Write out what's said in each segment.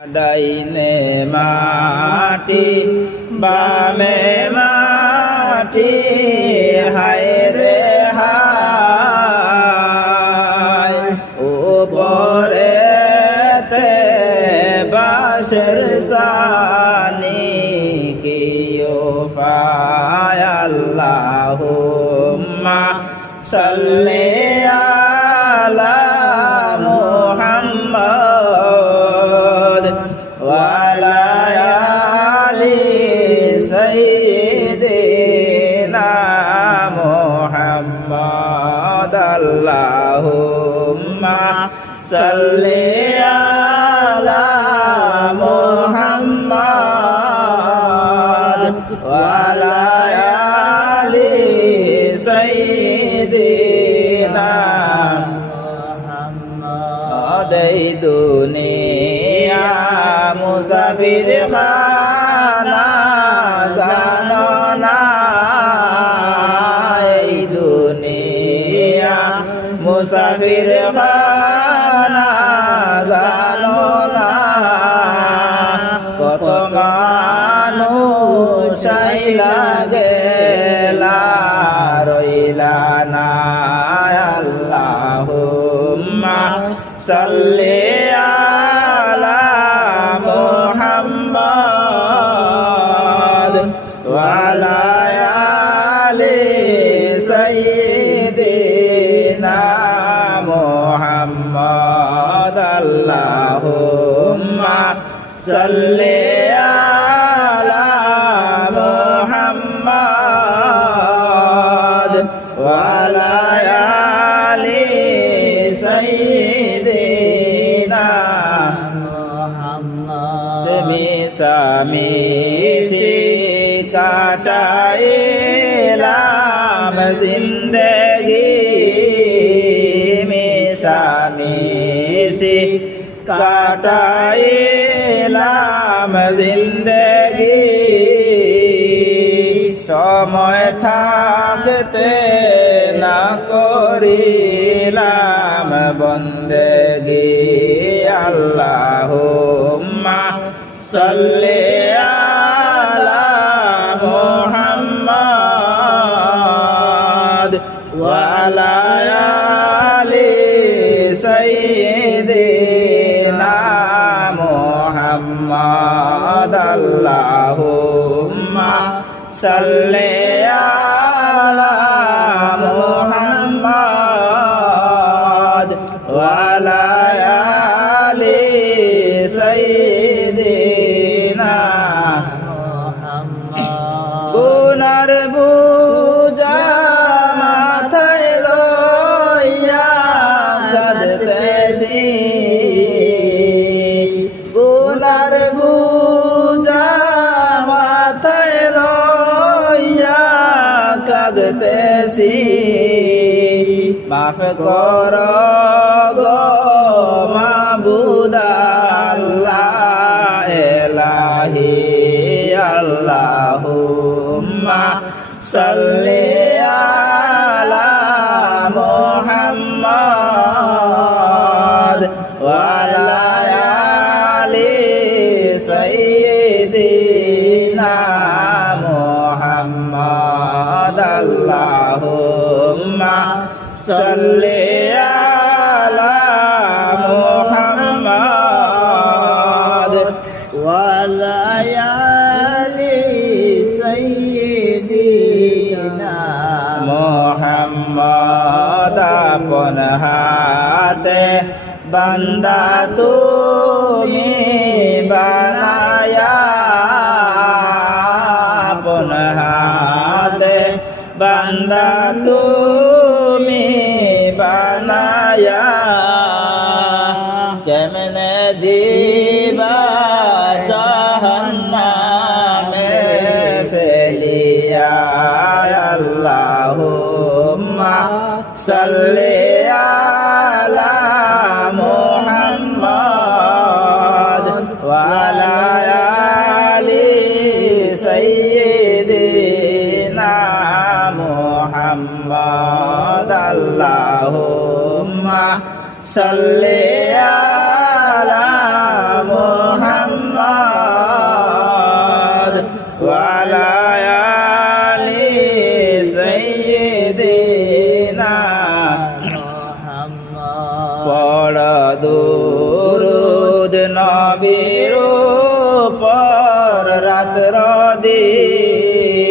ডাইনে মাটি বামে মাটি হায় রে হায় উপরেতে বাঁশের সানি কিও ফায় আল্লাহুম্মা সাল্লি আলা মুহাম্মদ ওয়ালা আলি সাইয়্যিদিনা মুহাম্মদ আল্লাহুম্মা সাল্লি আলা মুহাম্মদ ওয়ালা আলি সাইয়্যিদিনা এই দুনিয়া মুসাফির খানা জানো না এই দুনিয়া মুসাফির খানা জানো না কত মানুষ আইলা গেলা রইলা না আল্লাহুম্মা সাল্লি আলা মুহাম্মদ ওয়ালা আলি সাইয়্যিদিনা মুহাম্মদ আল্লাহুম্মা সাল্লি আলা মুহাম্মদ ওয়ালা আলি সাইয়্যিদিনা মিশামিশি কাটাইলাম জিন্দেগি মিশামিশি কাটাইলাম জিন্দেগি সময় থাকতে না করিলাম বন্দেগি আল্লাহুম্মা সাল্লি আলা মুহাম্মদ ওয়ালা আলি সাইয়্যিদিনা মুহাম্মদ আল্লাহুম্মা সাল্লি আলা মুহাম্মদ ওয়ালা আলি সাইয়্যিদিনা গুনার বোঝা মাথায় লইয়া কাঁদতেছি গুনার বোঝা মাথায় লইয়া কাঁদতেছি মাফ কর গো মাবুদ আল্লাহ ইলাহি আল্লাহুম্মা সাল্লি আলা মুহাম্মদ ওয়ালা আলি সাইয়্যিদিনা মুহাম্মদ আল্লাহুম্মা সাল্লি আলা মুহাম্মদ ওয়ালা আলি সাইয়্যিদিনা মুহাম্মদ আপন হাতে বান্দা তুমি বানায়া আপন হাতে বান্দা তুমি বানায়া কেমনে দিবা জাহান্নামে ফেলিয়া আল্লাহুম্মা সাল্লি আলা মুহাম্মদ ওয়ালা আলি সাইয়্যিদিনা মুহাম্মদ আল্লাহুম্মা সাল্লি আলা মুহাম্মদ নবীর উপর রাত্র দিন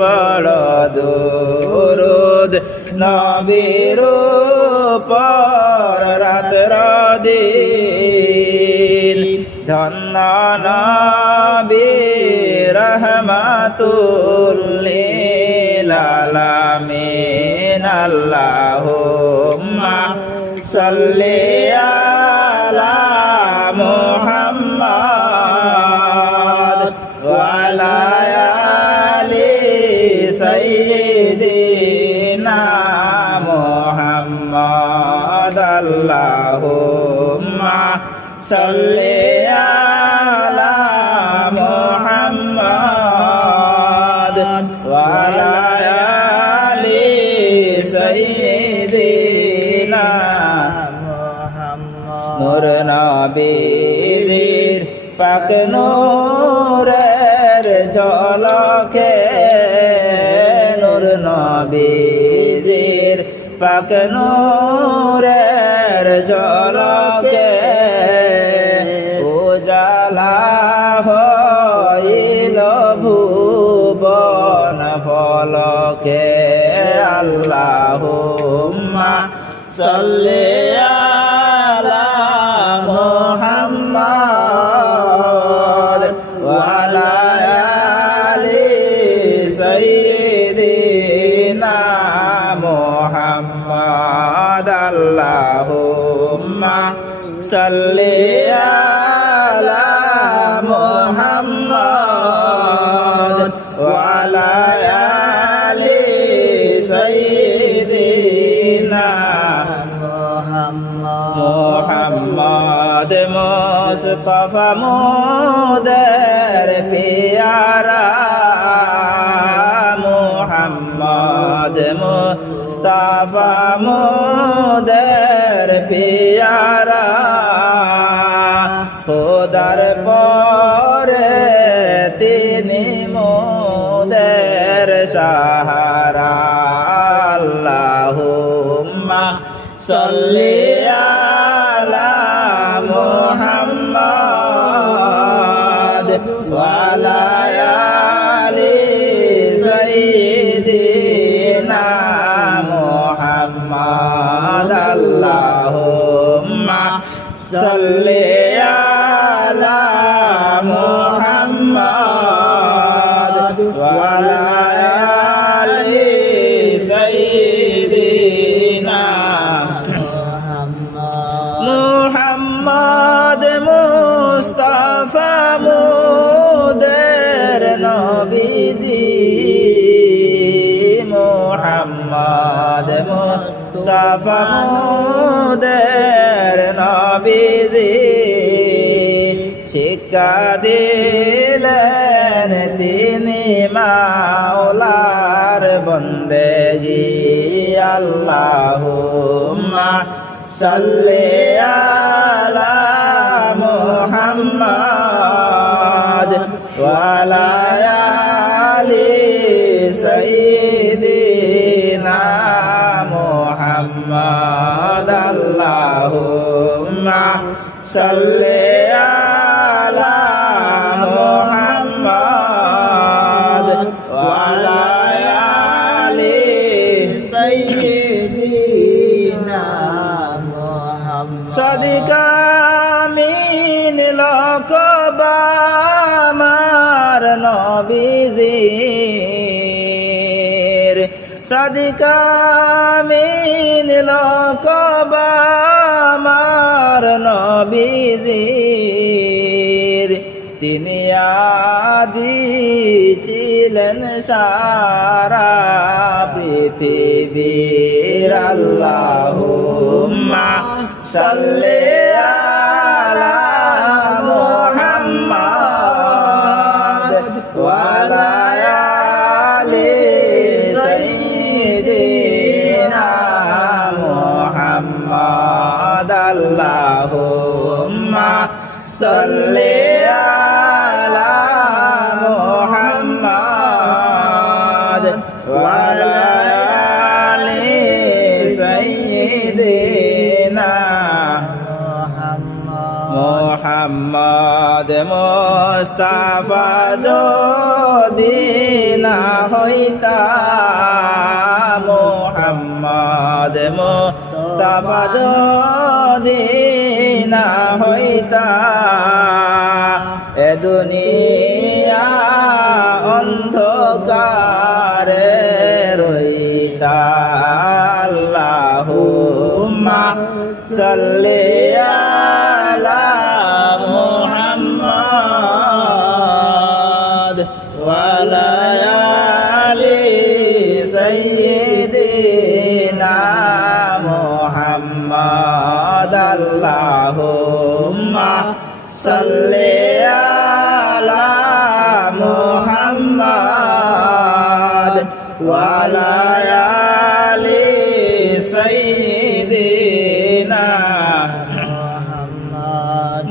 পড় দুরুদ নবীর উপর রাত্র দিন ধন্য নবী রহমাতুল লিল আলামিন আল্লাহুম্মা সাল্লি আলা মুহাম্মাদ ওয়া আলা আলি সাইয়্যিদিনা মুহাম্মাদ আল্লাহুম্মা সাল্লি আলা মুহাম্মাদ ওয়া আলা আলি সাইয়্যিদিনা নূর নবীর পাক নূরের ঝলকে নূর নবীর পাক নূরের ঝলকে উজালা হইল ভুবন ফলকে আল্লাহুম্মা সাল্লি আলা মুহাম্মাদ ওয়া আলা আলি সাইয়্যিদিনা মুহাম্মাদ আল্লাহুম্মা সাল্লি আলা মুহাম্মাদ ওয়া আলা আলি সাইয়্যিদিনা মুহাম্মদ মুস্তাফা মোদের পিয়ারা মুহাম্মদ মুস্তাফা মোদের পিয়ারা খোদার পরে তিনি মোদের সাহারা আল্লাহুম্মা সাল্লি আলা মুহাম্মাদ ওয়া আলা আলি সাইয়্যিদিনা মুহাম্মাদ আল্লাহুম্মা সাল্লি আলা মুহাম্মাদ ওয়া আলা আলি সাইয়্যিদিনা মুহাম্মদ মুস্তাফা মোদের নবীজি মুহাম্মদ মুস্তাফা মোদের নবীজি শিক্ষা দিলেন তিনি মাওলার বন্দেগী আল্লাহুম্মা সাল্লি আলা মুহাম্মাদ ওয়া আলা আলি সাইয়্যিদিনা মুহাম্মাদ আল্লাহুম্মা সাল্লি আলা মুহাম্মাদ ওয়া আলা আলি সাইয়্যিদিনা সাদিকা মিন লকবা আমার নবীজির সাদিকা মিন লকবা আমার নবীজির তিনি আদি ছিলেন সারা পৃথিবীর আল্লাহুম্মা সাল্লি আলা মুহাম্মাদ ওয়া আলা আলি সাইয়্যিদিনা মুহাম্মাদ আল্লাহুম্মা সাল্লি আলা মুহাম্মাদ ওয়া আলা আলি সাইয়্যিদিনা মোহাম্মদ মুস্তাফা যদি না হইতা মোহাম্মদ মুস্তাফা যদি না হইতা এ দুনিয়া অন্ধকারে রইতা আল্লাহুম্মা সাল্লি আলা মুহাম্মাদ ওয়া আলা আলি সাইয়্যিদিনা মুহাম্মাদ আল্লাহুম্মা সাল্লি আলা মুহাম্মাদ ওয়া আলা আলি সাইয়্যিদিনা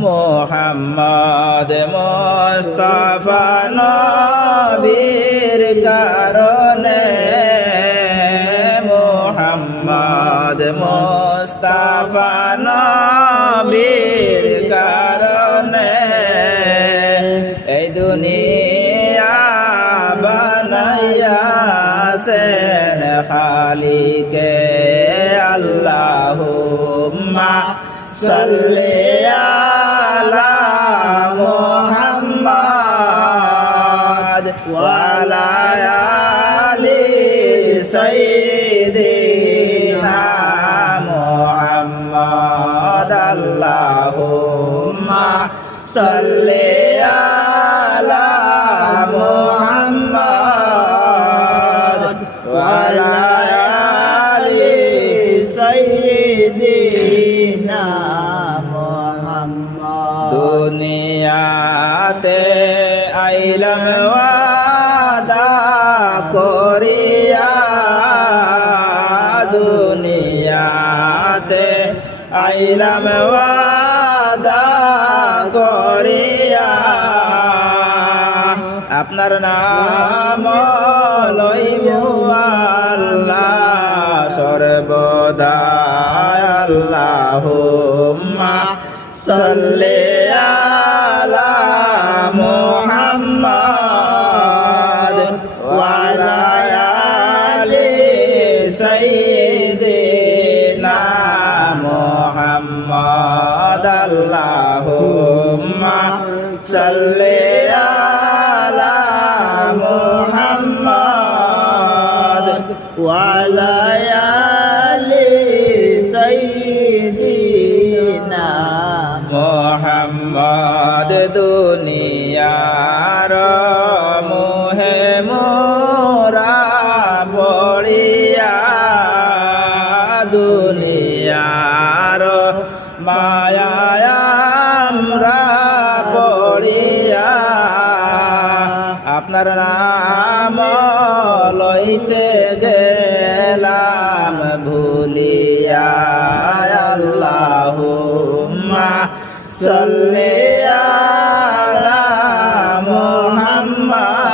মুহাম্মদ মুস্তাফা নবীর কারণে মুহাম্মদ মুস্তাফা নবীর কারণে এই দুনিয়া বানাইয়াছেন খালিকে আল্লাহুম্মা সাল্লি আলা মুহাম্মাদ ওয়া আলা আলি সাইয়্যিদিনা মুহাম্মাদ আল্লাহুম্মা সাল্লি আলা মুহাম্মাদ ওয়া আলা আলি সাইয়্যিদিনা মুহাম্মাদ দুনিয়াতে আইলাম ওয়াদা করিয়া দুনিয়াতে আইলাম ওয়াদা করিয়া আপনার নাম লইবো আল্লাহ সর্বদা আল্লাহুম্মা সাল্লি আলা মুহাম্মাদ ওয়া আলা আলি সাইয়্যিদিনা মুহাম্মাদ আল্লাহুম্মা সাল্লি আলা মুহাম্মাদ ওয়া আলা আলি সাইয়্যিদিনা মুহাম্মদ দুনিয়ার মোহে মোরা পড়িয়া দুনিয়ার মায়ায় আমরা পড়িয়া আপনার নাম লইতে গেলাম ভুলিয়া আল্লাহুম্মা সাল্লি আলা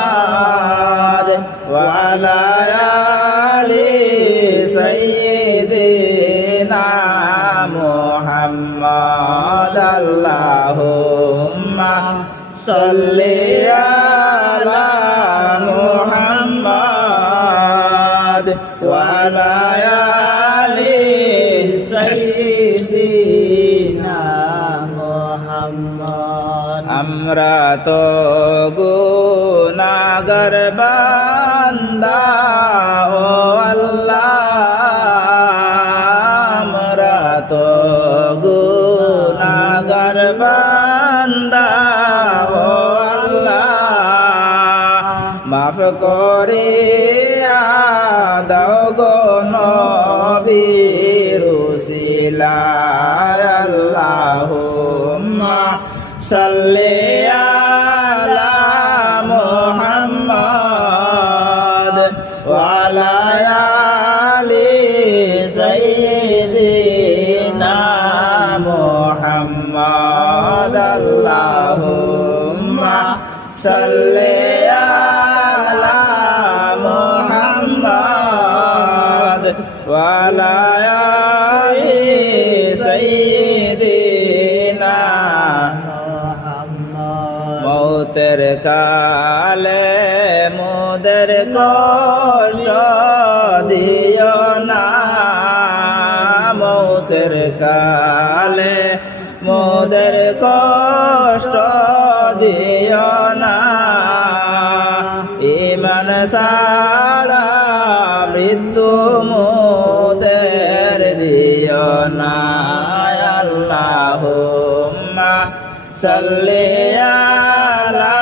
মুহাম্মাদ ওয়া আলা আলি সাইয়্যিদিনা মুহাম্মাদ আল্লাহুম্মা সাল্লি আলা মুহাম্মাদ ওয়া আলা আলি সাইয়্যিদিনা মুহাম্মাদ আমরা তো গুনাহগার বান্দা ও আল্লাহ আমরা তো গুনাহগার বান্দা ও আল্লাহ মাফ করিয়া দাও গো নবীর উসিলায় আল্লাহুম্মা সাল্লি আলা মুহাম্মাদ ওয়া আলা আলি সাইয়্যিদিনা মুহাম্মাদ আল্লাহুম্মা সাল্লি আলা মুহাম্মাদ ওয়া আলা আলি সাইয়্যিদিনা মৌতের কালে মোদের কষ্ট দিও না মৌতের কালে মোদের কষ্ট দিও না ইমান সারা মৃত্যু মোদের দিও না আল্লাহুম্মা সাল্লি আলা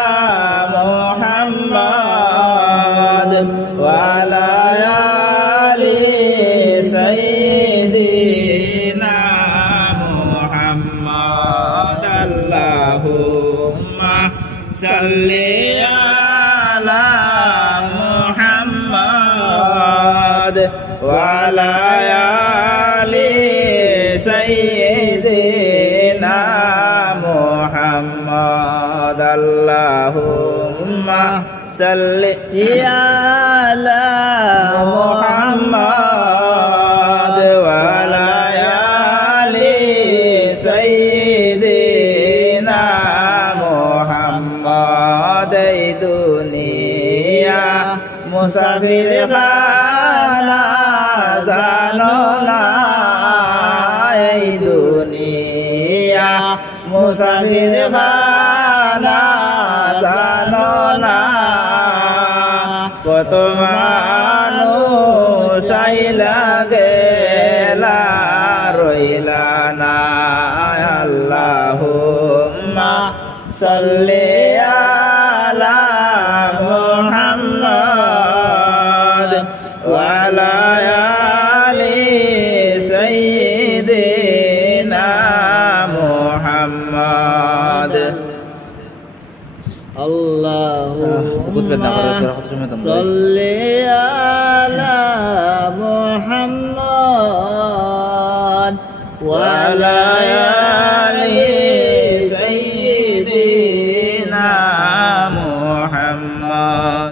মুহাম্মাদ ওয়া আলা আলি সাইয়্যিদিনা মুহাম্মাদ আল্লাহুম্মা সাল্লি আলা মুহাম্মাদ ওয়া আলা আলি সাইয়্যিদিনা মুহাম্মাদ আল্লাহুম্মা সাল্লি আলা মুহাম্মাদ ওয়া আলা আলি সাইয়্যিদিনা মুহাম্মাদ এই দুনিয়া মুসাফির খানা জানো না এই দুনিয়া মুসাফির খানা জানো না কত মানুষ আইলা গেলা রইলা না আল্লাহুম্মা সাল্লি আলা মুহাম্মাদ ওয়া আলা আলি সাইয়্যিদিনা মুহাম্মাদ اللهم صل على محمد وعلى